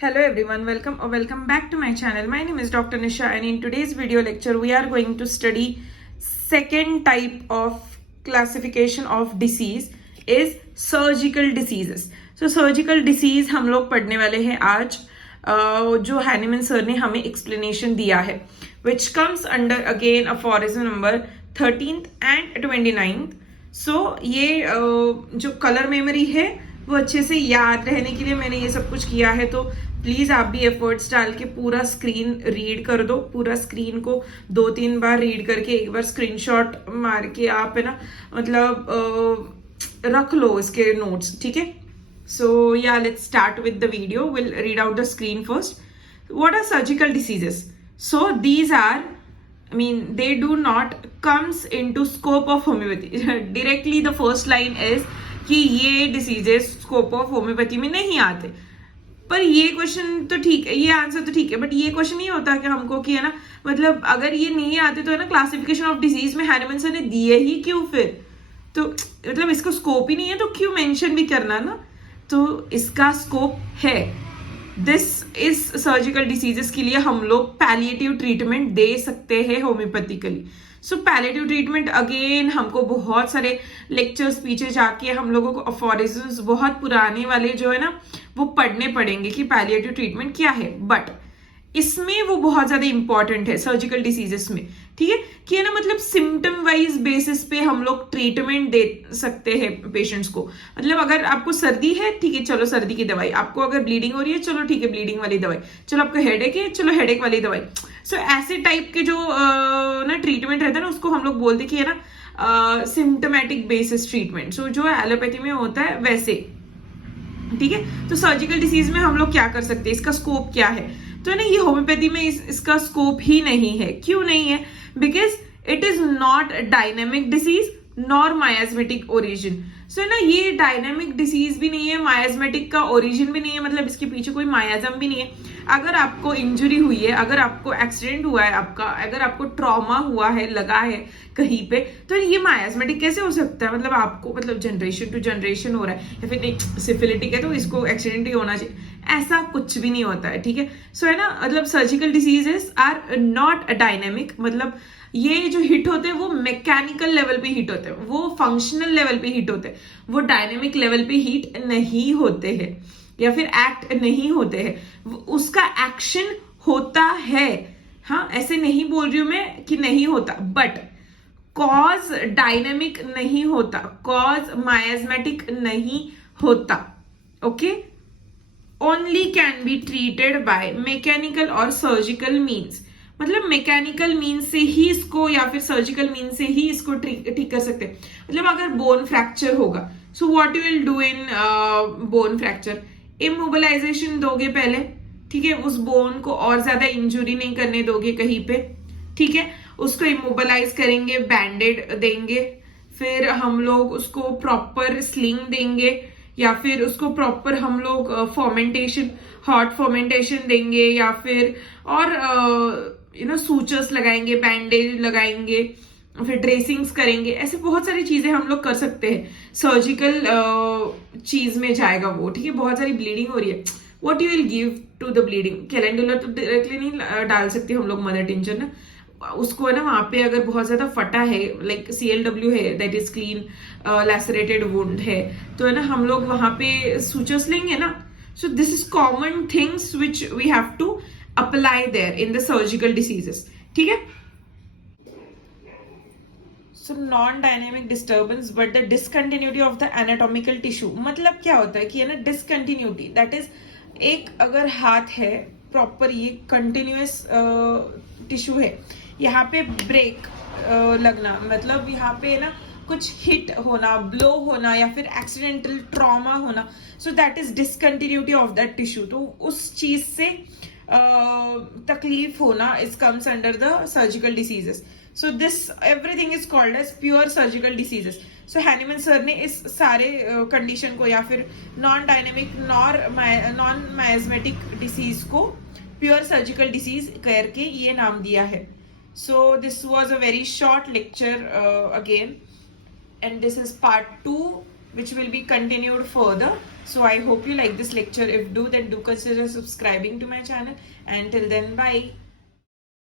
Hello everyone, welcome or welcome back to my channel. My name is Dr. Nisha and in today's video lecture we are going to study second type of classification of disease is surgical diseases. So surgical disease हम लोग पढ़ने वाले हैं आज जो Hahnemann sir ने हमें explanation दिया है which comes under again aphorism number 13th and 29th. So ये जो color memory है वो अच्छे से याद रहने के लिए मैंने ये सब कुछ किया है, तो प्लीज आप भी एफर्ट्स डाल के पूरा स्क्रीन रीड कर दो. पूरा स्क्रीन को 2-3 बार रीड करके एक बार स्क्रीनशॉट मार के आप है ना मतलब रख लो इसके नोट्स, ठीक है. सो या let's start with the video. Will read out the screen first. What are surgical diseases? So these are they do not comes into scope of homeopathy. Directly the first line is कि ये diseases scope of homeopathy में नहीं आते. पर ये question तो ठीक है, ये आंसर तो ठीक है, बट ये क्वेश्चन नहीं होता कि हमको कि है ना मतलब अगर ये नहीं आते तो है ना क्लासिफिकेशन ऑफ डिसीज में हैनीमैन सर ने दिए ही क्यों फिर? तो मतलब इसका स्कोप ही नहीं है तो क्यों मेंशन भी करना ना. तो इसका स्कोप है. दिस इज सर्जिकल डिसीजेस के लिए हम लोग पैलिएटिव ट्रीटमेंट दे सकते हैं होम्योपैथिकली. सो पैलिएटिव ट्रीटमेंट अगेन हमको बहुत सारे लेक्चर्स पीछे जाके हम लोगों को अफोरिजम्स बहुत पुराने वाले जो है ना वो पढ़ने पड़ेंगे कि पैलिएटिव ट्रीटमेंट क्या है. बट इसमें वो बहुत ज्यादा इंपॉर्टेंट है सर्जिकल डिसीजेस में, ठीक है, कि है ना मतलब सिम्टम वाइज बेसिस पे हम लोग ट्रीटमेंट दे सकते हैं पेशेंट्स को. मतलब अगर आपको सर्दी है, ठीक है, चलो सर्दी की दवाई. आपको अगर ब्लीडिंग हो रही है, चलो ठीक है ब्लीडिंग वाली दवाई. चलो आपको हेडेक है, चलो हेडेक वाली दवाई. सो ऐसे टाइप के जो ना ट्रीटमेंट रहता है ना उसको हम लोग बोलते कि है ना सिम्टोमेटिक बेसिस ट्रीटमेंट. सो जो एलोपैथी में होता है वैसे, ठीक है. तो सर्जिकल डिसीज में हम लोग क्या कर सकते हैं, इसका स्कोप क्या है? तो ना ये होम्योपैथी में इसका स्कोप ही नहीं है. क्यों नहीं है? Because it is not dynamic disease nor miasmatic origin. So है ना ये डायनेमिक डिसीज भी नहीं है, मायाज्मेटिक का ओरिजिन भी नहीं है, मतलब इसके पीछे कोई मायाजम भी नहीं है. अगर आपको इंजुरी हुई है, अगर आपको एक्सीडेंट हुआ है आपका, अगर आपको ट्रॉमा हुआ है, लगा है कहीं पे, तो ये मायाज्मेटिक कैसे हो सकता है? मतलब आपको मतलब जनरेशन टू जनरेशन हो रहा है, या फिर सिफिलिटिक है तो इसको एक्सीडेंट ही होना चाहिए, ऐसा कुछ भी नहीं होता है, ठीक है. सो है ना मतलब surgical diseases are not dynamic. मतलब ये जो हिट होते हैं वो मैकेनिकल लेवल पे हिट होते हैं, वो फंक्शनल लेवल पे हिट होते हैं, वो डायनेमिक लेवल पे हिट नहीं होते हैं या फिर एक्ट नहीं होते हैं. उसका एक्शन होता है, हाँ ऐसे नहीं बोल रही हूं मैं कि नहीं होता, बट कॉज डायनेमिक नहीं होता, कॉज मायाज्मेटिक नहीं होता. Okay. Only can be treated by mechanical और सर्जिकल मीन्स. मतलब मैकेनिकल मीन से ही इसको या फिर सर्जिकल मीन से ही इसको ठीक कर सकते हैं. मतलब अगर बोन फ्रैक्चर होगा, so what you will do in bone fracture? Immobilization दोगे पहले, ठीक है, उस बोन को और ज्यादा इंजुरी नहीं करने दोगे कहीं पे, ठीक है, उसको इमोबिलाइज करेंगे, बैंडेड देंगे, फिर हम लोग उसको प्रॉपर स्लिंग देंगे या फिर उसको प्रॉपर हम लोग फर्मेंटेशन, हॉट फर्मेंटेशन देंगे या फिर और सूचर्स लगाएंगे, बैंडेज लगाएंगे, फिर ड्रेसिंग्स करेंगे. ऐसे बहुत सारी चीजें हम लोग कर सकते हैं. सर्जिकल चीज में जाएगा वो, ठीक है. बहुत सारी ब्लीडिंग हो रही है, what you will give to the bleeding? Calendula तो डायरेक्टली नहीं डाल सकते हम लोग मदर टिंचर ना. उसको है ना वहां पे अगर बहुत ज्यादा फटा है, लाइक CLW है, that is clean lacerated wound है, तो है ना हम लोग वहां पे सूचर्स लेंगे ना. So this is common things which we have to apply there in the surgical diseases, ठीक है. So non dynamic disturbance but the discontinuity of the anatomical tissue. मतलब क्या होता है कि है ना डिसकंटिन्यूटी, दैट इज एक अगर हाथ है प्रॉपर ये कंटिन्यूअस टिश्यू है, यहाँ पे ब्रेक लगना, मतलब यहाँ पे ना कुछ हिट होना, ब्लो होना या फिर एक्सीडेंटल ट्रॉमा होना, so that is discontinuity of that tissue. तो उस चीज से तकलीफ होना is comes under the surgical diseases. So this everything is called as pure surgical diseases. So Hahnemann sir ने इस सारे कंडीशन को या फिर non dynamic non miasmatic disease को प्योर सर्जिकल डिसीज करके ये नाम दिया है. So this was a very short lecture again, and this is part 2 which will be continued further. So I hope you like this lecture. If do, then do consider subscribing to my channel, and till then, bye.